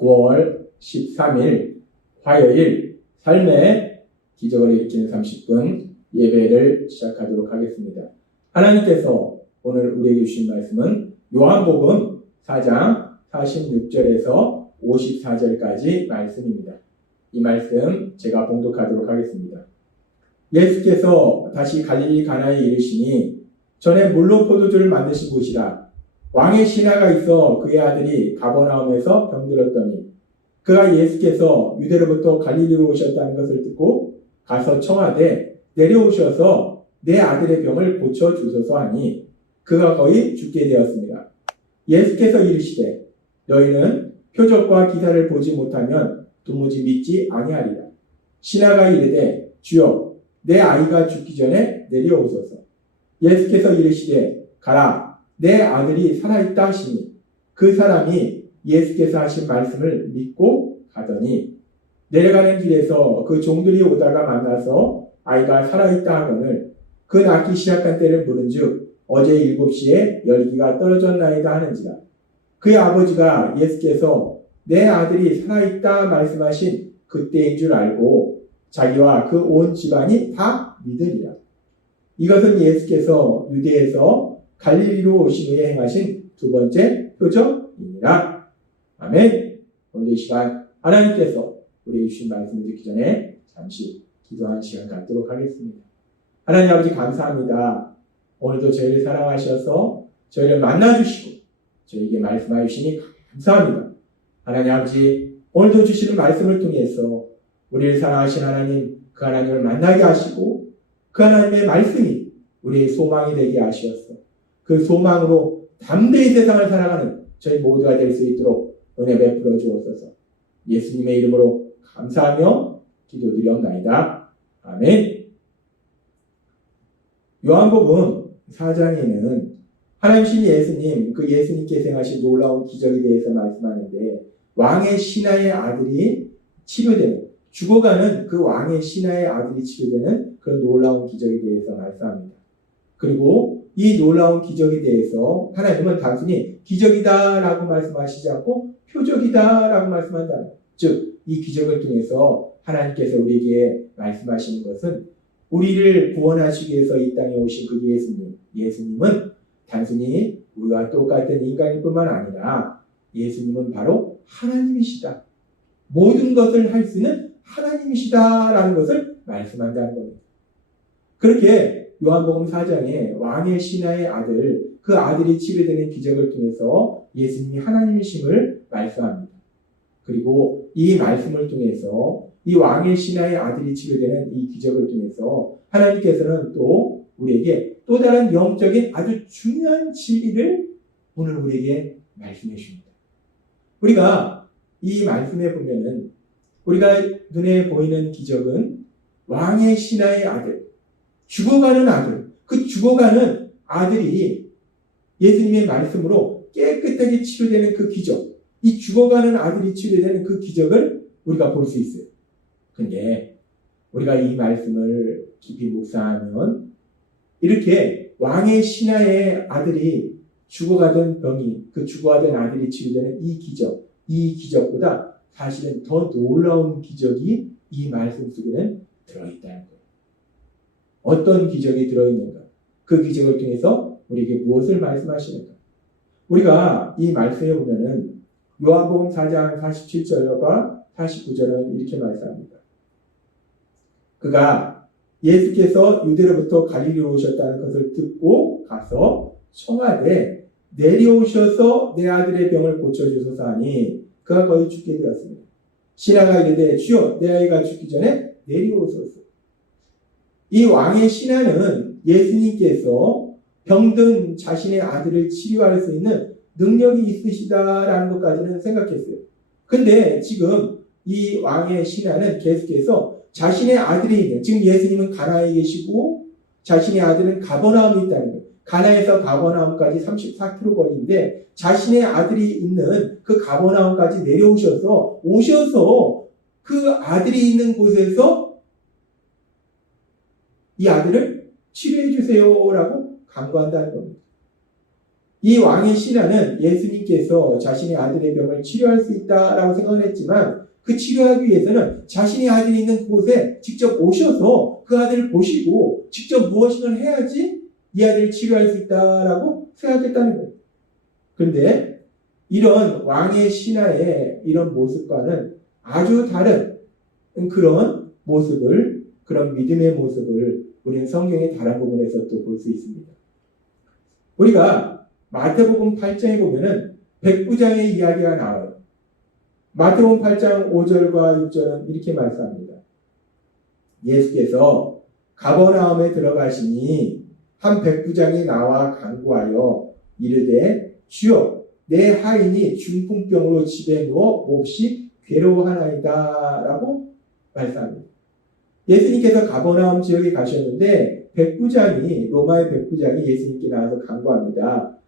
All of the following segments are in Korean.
9월 13일 화요일 삶의 기적을 일으키는 30분 예배를 시작하도록 하겠습니다. 하나님께서 오늘 우리에게 주신 말씀은 요한복음 4장 46절에서 54절까지 말씀입니다. 이 말씀 제가 봉독하도록 하겠습니다. 예수께서 다시 갈릴리 가나에 이르시니 전에 물로 포도주를 만드신 곳이라. 왕의 신하가 있어 그의 아들이 가버나움에서 병들었더니 그가 예수께서 유대로부터 갈릴리로 오셨다는 것을 듣고 가서 청하되 내려오셔서 내 아들의 병을 고쳐주소서 하니 그가 거의 죽게 되었습니다. 예수께서 이르시되 너희는 표적과 기사를 보지 못하면 도무지 믿지 아니하리라. 신하가 이르되 주여 내 아이가 죽기 전에 내려오소서. 예수께서 이르시되 가라 내 아들이 살아있다 하시니 그 사람이 예수께서 하신 말씀을 믿고 가더니 내려가는 길에서 그 종들이 오다가 만나서 아이가 살아있다 하거늘 그 낳기 시작한 때를 물은즉 어제 7시에 열기가 떨어졌나이다 하는지라. 그의 아버지가 예수께서 내 아들이 살아있다 말씀하신 그때인 줄 알고 자기와 그 온 집안이 다 믿으리라. 이것은 예수께서 유대에서 갈릴리로 오신 후에 행하신 두 번째 표적이니라. 아멘. 오늘 이 시간 하나님께서 우리에게 주신 말씀을 듣기 전에 잠시 기도하는 시간 갖도록 하겠습니다. 하나님 아버지 감사합니다. 오늘도 저희를 사랑하셔서 저희를 만나주시고 저희에게 말씀하여 주시니 감사합니다. 하나님 아버지 오늘도 주시는 말씀을 통해서 우리를 사랑하신 하나님 그 하나님을 만나게 하시고 그 하나님의 말씀이 우리의 소망이 되게 하시옵소서. 그 소망으로 담대히 세상을 살아가는 저희 모두가 될 수 있도록 은혜 베풀어 주옵소서. 예수님의 이름으로 감사하며 기도드리옵나이다. 아멘. 요한복음 4장에는 하나님신 예수님, 그 예수님께서 행하신 놀라운 기적에 대해서 말씀하는데 왕의 신하의 아들이 치료되는, 죽어가는 그 왕의 신하의 아들이 치료되는 그런 놀라운 기적에 대해서 말씀합니다. 그리고 이 놀라운 기적에 대해서 하나님은 단순히 기적이다라고 말씀하시지 않고 표적이다라고 말씀한다. 즉, 이 기적을 통해서 하나님께서 우리에게 말씀하시는 것은 우리를 구원하시기 위해서 이 땅에 오신 그 예수님은 단순히 우리와 똑같은 인간일 뿐만 아니라 예수님은 바로 하나님이시다. 모든 것을 할 수 있는 하나님이시다라는 것을 말씀한다는 겁니다. 그렇게 요한복음 4장에 왕의 신하의 아들, 그 아들이 치료되는 기적을 통해서 예수님이 하나님이심을 말씀합니다. 그리고 이 말씀을 통해서 이 왕의 신하의 아들이 치료되는 이 기적을 통해서 하나님께서는 또 우리에게 또 다른 영적인 아주 중요한 진리를 오늘 우리에게 말씀해 주십니다. 우리가 이 말씀에 보면은 우리가 눈에 보이는 기적은 왕의 신하의 아들, 죽어가는 아들, 그 죽어가는 아들이 예수님의 말씀으로 깨끗하게 치료되는 그 기적, 이 죽어가는 아들이 치료되는 그 기적을 우리가 볼 수 있어요. 근데 우리가 이 말씀을 깊이 묵상하면 이렇게 왕의 신하의 아들이 죽어가던 병이, 그 죽어가던 아들이 치료되는 이 기적보다 사실은 더 놀라운 기적이 이 말씀 속에는 들어있다는 거예요. 어떤 기적이 들어있는가? 그 기적을 통해서 우리에게 무엇을 말씀하시는가? 우리가 이 말씀에 보면은 요한복음 4장 47절과 49절은 이렇게 말씀합니다. 그가 예수께서 유대로부터 갈릴리로 오셨다는 것을 듣고 가서 청하되 내려오셔서 내 아들의 병을 고쳐주소서 하니 그가 거의 죽게 되었습니다. 신하가 이르되 주여 내 아이가 죽기 전에 내려오소서. 이 왕의 신하는 예수님께서 병든 자신의 아들을 치료할 수 있는 능력이 있으시다라는 것까지는 생각했어요. 근데 지금 이 왕의 신하는 계속해서 자신의 아들이 있는, 지금 예수님은 가나에 계시고 자신의 아들은 가버나움에 있다는 거예요. 가나에서 가버나움까지 34km 거리인데 자신의 아들이 있는 그 가버나움까지 내려오셔서 그 아들이 있는 곳에서 이 아들을 치료해 주세요라고 간구한다는 겁니다. 이 왕의 신하는 예수님께서 자신의 아들의 병을 치료할 수 있다라고 생각을 했지만 그 치료하기 위해서는 자신의 아들이 있는 곳에 직접 오셔서 그 아들을 보시고 직접 무엇인가 해야지 이 아들을 치료할 수 있다라고 생각했다는 거예요. 그런데 이런 왕의 신하의 이런 모습과는 아주 다른 그런 모습을, 그런 믿음의 모습을 우리는 성경의 다른 부분에서 또 볼 수 있습니다. 우리가 마태복음 8장에 보면은 백부장의 이야기가 나와요. 마태복음 8장 5절과 6절은 이렇게 말씀합니다. 예수께서 가버나움에 들어가시니 한 백부장이 나와 간구하여 이르되 주여 내 하인이 중풍병으로 집에 누워 몹시 괴로워하나이다 라고 말씀합니다. 예수님께서 가버나움 지역에 가셨는데 백부장이, 로마의 백부장이 예수님께 나와서 간구합니다.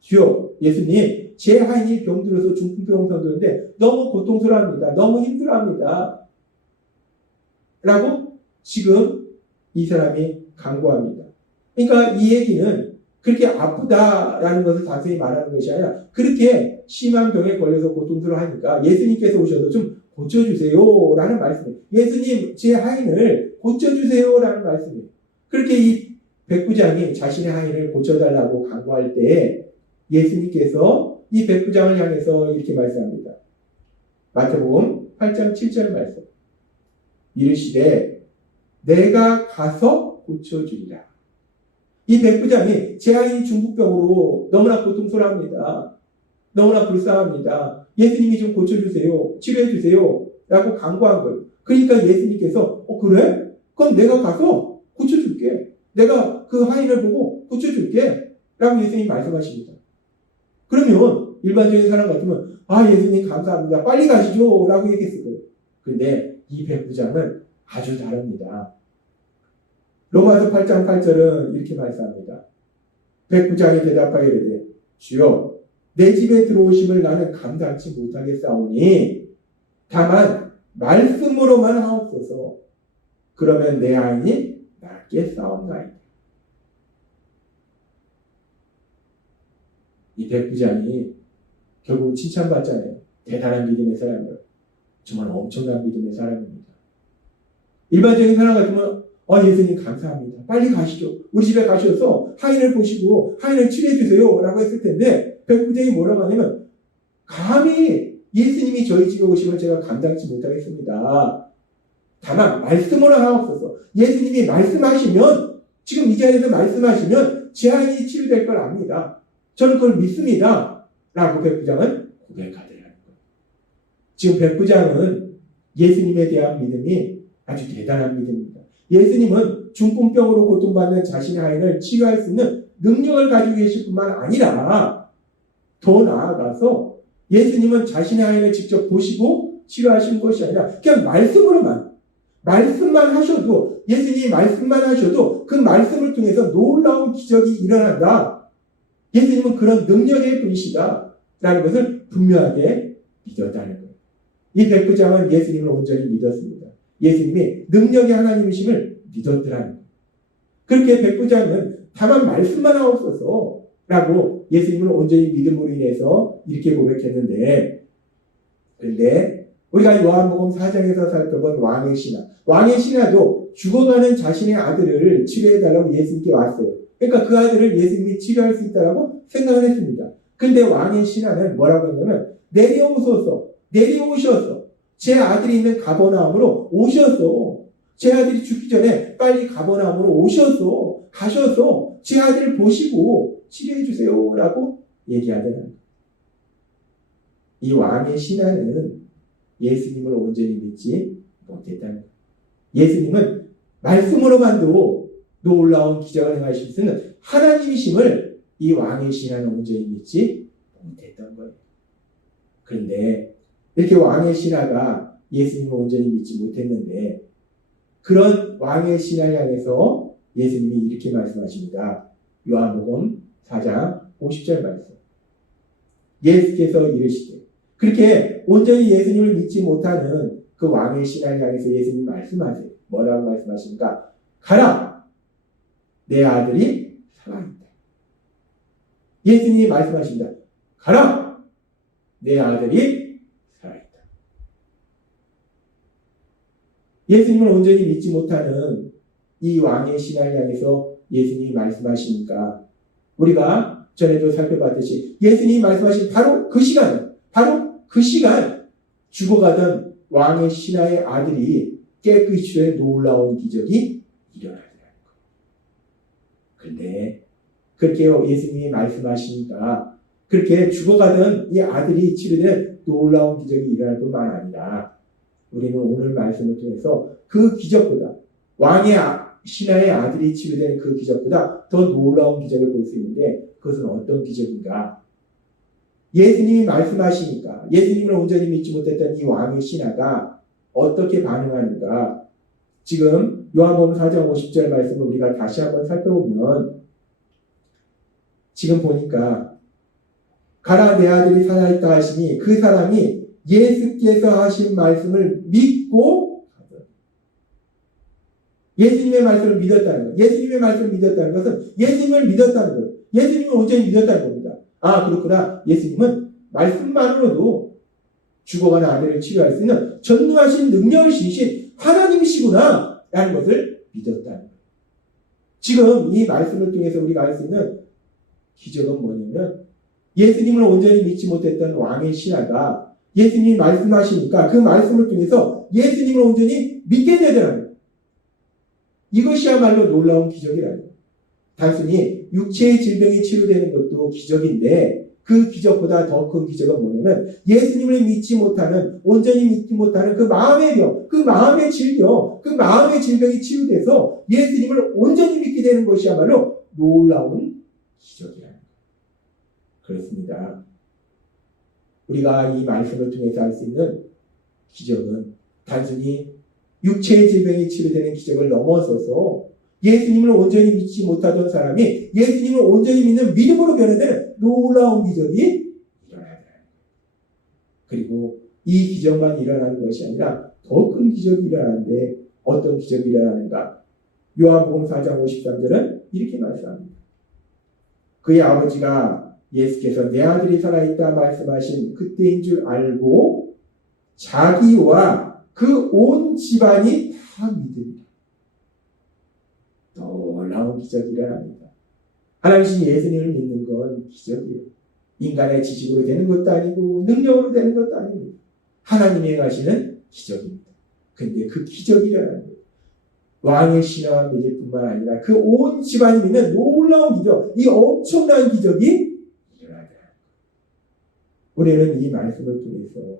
주여, 예수님, 제 하인이 병들어서 중풍병을 겪는데 너무 고통스러워합니다. 너무 힘들어합니다. 라고 지금 이 사람이 간구합니다. 그러니까 이 얘기는 그렇게 아프다라는 것을 단순히 말하는 것이 아니라 그렇게 심한 병에 걸려서 고통스러워하니까 예수님께서 오셔서 좀 고쳐주세요 라는 말씀이에요. 예수님, 제 하인을 고쳐주세요 라는 말씀이에요. 그렇게 이 백부장이 자신의 하인을 고쳐달라고 간구할 때 예수님께서 이 백부장을 향해서 이렇게 말씀합니다. 마태복음 8장 7절 말씀. 이르시되 내가 가서 고쳐주리라. 이 백부장이 제 아이 중풍병으로 너무나 고통스러워합니다. 너무나 불쌍합니다. 예수님이 좀 고쳐주세요. 치료해주세요. 라고 간구한 거예요. 그러니까 예수님께서 그래? 그럼 내가 가서 고쳐줄게. 내가 그 하인을 보고 고쳐줄게. 라고 예수님이 말씀하십니다. 그러면 일반적인 사람 같으면 예수님 감사합니다. 빨리 가시죠. 라고 얘기했을 거예요. 그런데 이 백부장은 아주 다릅니다. 로마서 8장 8절은 이렇게 말씀합니다. 백부장이 대답하여 이르되 주여 내 집에 들어오심을 나는 감당치 못하겠사오니 다만 말씀으로만 하옵소서. 그러면 내 아인이 낫겠사옵나이다. 이 백부장이 결국 칭찬받잖아요. 대단한 믿음의 사람이에요. 정말 엄청난 믿음의 사람입니다. 일반적인 사람 같으면 예수님 감사합니다. 빨리 가시죠. 우리 집에 가셔서 하인을 보시고 하인을 치료해 주세요 라고 했을 텐데 백부장이 뭐라고 하냐면 감히 예수님이 저희 집에 오시면 제가 감당치 못하겠습니다. 다만 말씀으로 하옵소서. 예수님이 말씀하시면 지금 이 자리에서 말씀하시면 제 하인이 치료될 걸 압니다. 저는 그걸 믿습니다. 라고 백부장은 고백하더라는 거예요. 지금 백부장은 예수님에 대한 믿음이 아주 대단한 믿음입니다. 예수님은 중풍병으로 고통받는 자신의 아이를 치료할 수 있는 능력을 가지고 계실 뿐만 아니라 더 나아가서 예수님은 자신의 아이를 직접 보시고 치료하시는 것이 아니라 그냥 말씀만 하셔도 예수님이 말씀만 하셔도 그 말씀을 통해서 놀라운 기적이 일어난다. 예수님은 그런 능력의 분이시다 라는 것을 분명하게 믿었다는 거예요. 이 백부장은 예수님을 온전히 믿었습니다. 예수님이 능력의 하나님이심을 믿었더라는 거예요. 그렇게 백부장은 다만 말씀만 하옵소서 라고 예수님을 온전히 믿음으로 인해서 이렇게 고백했는데, 그런데 우리가 요한복음 4장에서 살펴본 왕의 신하, 왕의 신하도 죽어가는 자신의 아들을 치료해달라고 예수님께 왔어요. 그러니까 그 아들을 예수님이 치료할 수 있다고 생각을 했습니다. 그런데 왕의 신하는 뭐라고 했냐면 내려오셔서 제 아들이 있는 가버나움으로 오셔서 제 아들이 죽기 전에 빨리 가버나움으로 가셔서 제 아들을 보시고 치료해 주세요 라고 얘기하더라는 거예요. 이 왕의 신하는 예수님을 온전히 믿지 못했다는 거예요. 예수님은 말씀으로만도 놀라운 기적을 행하실 수 있는 하나님이심을 이 왕의 신하는 온전히 믿지 못했던 거예요. 그런데 이렇게 왕의 신하가 예수님을 온전히 믿지 못했는데 그런 왕의 신하를 향해서 예수님이 이렇게 말씀하십니다. 요한복음 4장 50절 말씀. 예수께서 이르시되 그렇게 온전히 예수님을 믿지 못하는 그 왕의 신하를 향해서 예수님이 말씀하세요. 뭐라고 말씀하십니까? 가라! 내 아들이 살아있다. 예수님이 말씀하십니다. 가라! 내 아들이 살아있다. 예수님을 온전히 믿지 못하는 이 왕의 신하를 향해서 예수님이 말씀하시니까 우리가 전에도 살펴봤듯이 예수님이 말씀하신 바로 그 시간 죽어가던 왕의 신하의 아들이 깨끗이 치료해 놀라운 기적이 일어나더라는 거예요. 그런데 그렇게 예수님이 말씀하시니까 그렇게 죽어가던 이 아들이 치료된 놀라운 기적이 일어날 뿐만 아니라 우리는 오늘 말씀을 통해서 그 기적보다 왕의 신하의 아들이 치료된 그 기적보다 더 놀라운 기적을 볼 수 있는데 그것은 어떤 기적인가? 예수님이 말씀하시니까 예수님을 온전히 믿지 못했던 이 왕의 신하가 어떻게 반응하는가? 지금 요한복음 4장 50절 말씀을 우리가 다시 한번 살펴보면 지금 보니까 가라 내 아들이 살아있다 하시니 그 사람이 예수께서 하신 말씀을 믿고 예수님의 말씀을 믿었다는 것. 예수님의 말씀을 믿었다는 것은 예수님을 믿었다는 것. 예수님을 온전히 믿었다는 겁니다. 아 그렇구나. 예수님은 말씀만으로도 죽어가는 아들을 치료할 수 있는 전능하신 능력을 지니신 하나님이시구나 라는 것을 믿었다는 거예요. 지금 이 말씀을 통해서 우리가 알 수 있는 기적은 뭐냐면 예수님을 온전히 믿지 못했던 왕의 신하가 예수님이 말씀하시니까 그 말씀을 통해서 예수님을 온전히 믿게 되더라는 거예요. 이것이야말로 놀라운 기적이라는 거예요. 단순히 육체의 질병이 치료되는 것도 기적인데 그 기적보다 더 큰 기적은 뭐냐면 예수님을 믿지 못하는 온전히 믿지 못하는 그 마음의 병, 그 마음의 질병, 그 마음의 질병이 치유돼서 예수님을 온전히 믿게 되는 것이야말로 놀라운 기적이라는 거예요. 그렇습니다. 우리가 이 말씀을 통해서 알 수 있는 기적은 단순히 육체의 질병이 치료되는 기적을 넘어서서 예수님을 온전히 믿지 못하던 사람이 예수님을 온전히 믿는 믿음으로 변화되는 놀라운 기적이 일어나야 돼요. 그리고 이 기적만 일어나는 것이 아니라 더 큰 기적이 일어나는데 어떤 기적이 일어나는가? 요한복음 4장 53절은 이렇게 말씀합니다. 그의 아버지가 예수께서 내 아들이 살아있다 말씀하신 그때인 줄 알고 자기와 그 온 집안이 다 믿으리라. 놀라운 기적이 일어납니다. 하나님이신 예수님을 믿는 건 기적이에요. 인간의 지식으로 되는 것도 아니고 능력으로 되는 것도 아닙니다. 하나님이 행하시는 기적입니다. 근데 그 기적이 일어나는 거예요. 왕의 신하와 믿을 뿐만 아니라 그 온 집안이 믿는 놀라운 기적, 이 엄청난 기적이 일어나야 돼요. 우리는 이 말씀을 통해서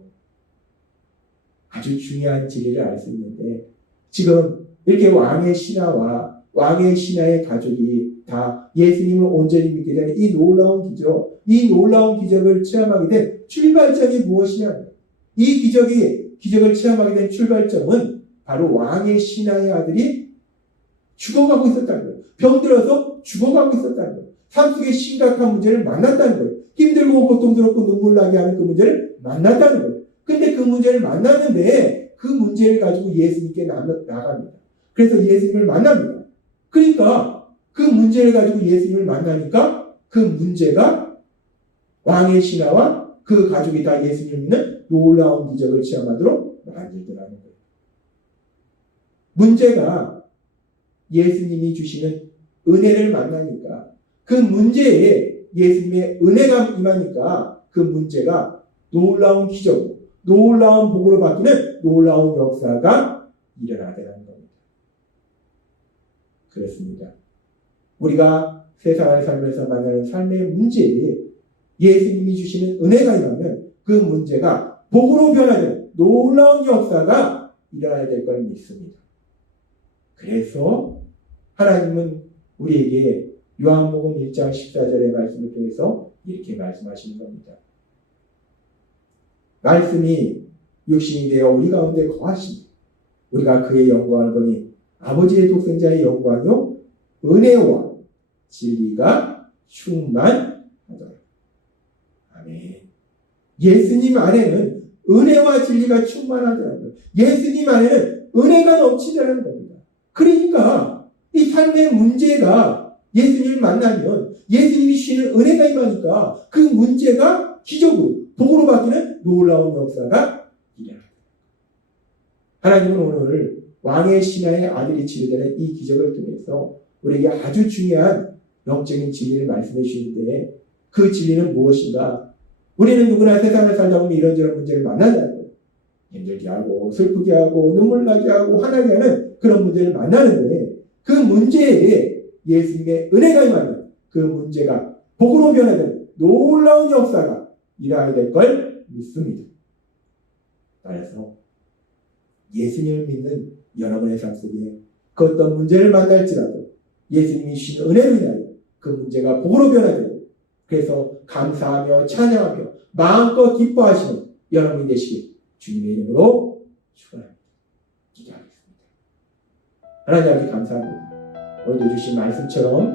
아주 중요한 진리를 알 수 있는데 지금 이렇게 왕의 신하와 왕의 신하의 가족이 다 예수님을 온전히 믿게 되는 이 놀라운 기적, 이 놀라운 기적을 체험하게 된 출발점이 무엇이냐? 이 기적을 체험하게 된 출발점은 바로 왕의 신하의 아들이 죽어가고 있었다는 거예요. 병들어서 죽어가고 있었다는 거예요. 삶 속에 심각한 문제를 만났다는 거예요. 힘들고 고통스럽고 눈물 나게 하는 그 문제를 만났다는 거예요. 근데 그 문제를 만났는데 그 문제를 가지고 예수님께 나갑니다. 그래서 예수님을 만납니다. 그러니까 그 문제를 가지고 예수님을 만나니까 그 문제가 왕의 신하와 그 가족이 다 예수님을 믿는 놀라운 기적을 체험하도록 만들더라는 거예요. 문제가 예수님이 주시는 은혜를 만나니까 그 문제에 예수님의 은혜가 임하니까 그 문제가 놀라운 기적, 놀라운 복으로 바뀌는 놀라운 역사가 일어나더라는 겁니다. 그렇습니다. 우리가 세상을 살면서 만나는 삶의 문제에 예수님이 주시는 은혜가 임하면 그 문제가 복으로 변화되는 놀라운 역사가 일어나야 될 걸 믿습니다. 그래서 하나님은 우리에게 요한복음 1장 14절의 말씀을 통해서 이렇게 말씀하시는 겁니다. 말씀이 육신이 되어 우리 가운데 거하시니 우리가 그의 영광을 보니 아버지의 독생자의 영광이요 은혜와 진리가 충만하더라. 아멘. 예수님 안에는 은혜와 진리가 충만하더라는 거예요. 예수님 안에는 은혜가 넘치더라는 겁니다. 그러니까 이 삶의 문제가 예수님을 만나면 예수님이 주시는 은혜가 임하니까 그 문제가 기적으로 복으로 바뀌는 놀라운 역사가 일어납니다. 하나님은 오늘 왕의 신하의 아들이 치료되는 이 기적을 통해서 우리에게 아주 중요한 영적인 진리를 말씀해 주시는데 그 진리는 무엇인가? 우리는 누구나 세상을 살다 보면 이런저런 문제를 만나잖아요. 힘들게 하고 슬프게 하고 눈물 나게 하고 화나게 하는 그런 문제를 만나는데 그 문제에 예수님의 은혜가 임하면 그 문제가 복으로 변화되는 놀라운 역사가 일어나야 될 걸 믿습니다. 따라서 예수님을 믿는 여러분의 삶 속에 그 어떤 문제를 만날지라도 예수님이 주신 은혜로 인하여 그 문제가 복으로 변화되고 그래서 감사하며 찬양하며 마음껏 기뻐하시는 여러분이 되시길 주님의 이름으로 축원합니다. 기도하겠습니다. 하나님 아버지 감사합니다. 오늘도 주신 말씀처럼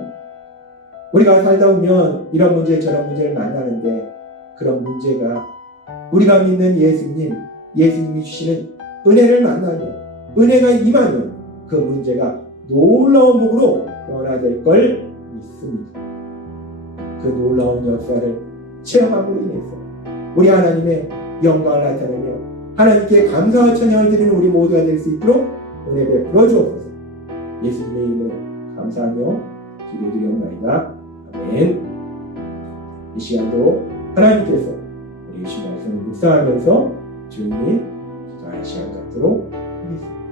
우리가 살다 보면 이런 문제 저런 문제를 만나는데 그런 문제가 우리가 믿는 예수님이 주시는 은혜를 만나면 은혜가 임하면 그 문제가 놀라운 복으로 변화될 걸 믿습니다. 그 놀라운 역사를 체험함으로 인해서 우리 하나님의 영광을 나타내며 하나님께 감사와 찬양을 드리는 우리 모두가 될 수 있도록 은혜 베풀어 주옵소서. 예수님의 이름으로 감사하며 기도드리옵나이다. 아멘. 이 시간도 하나님께서 우리 주신 말씀을 묵상하면서 조용히 기도하는 시간 갖도록 하겠습니다.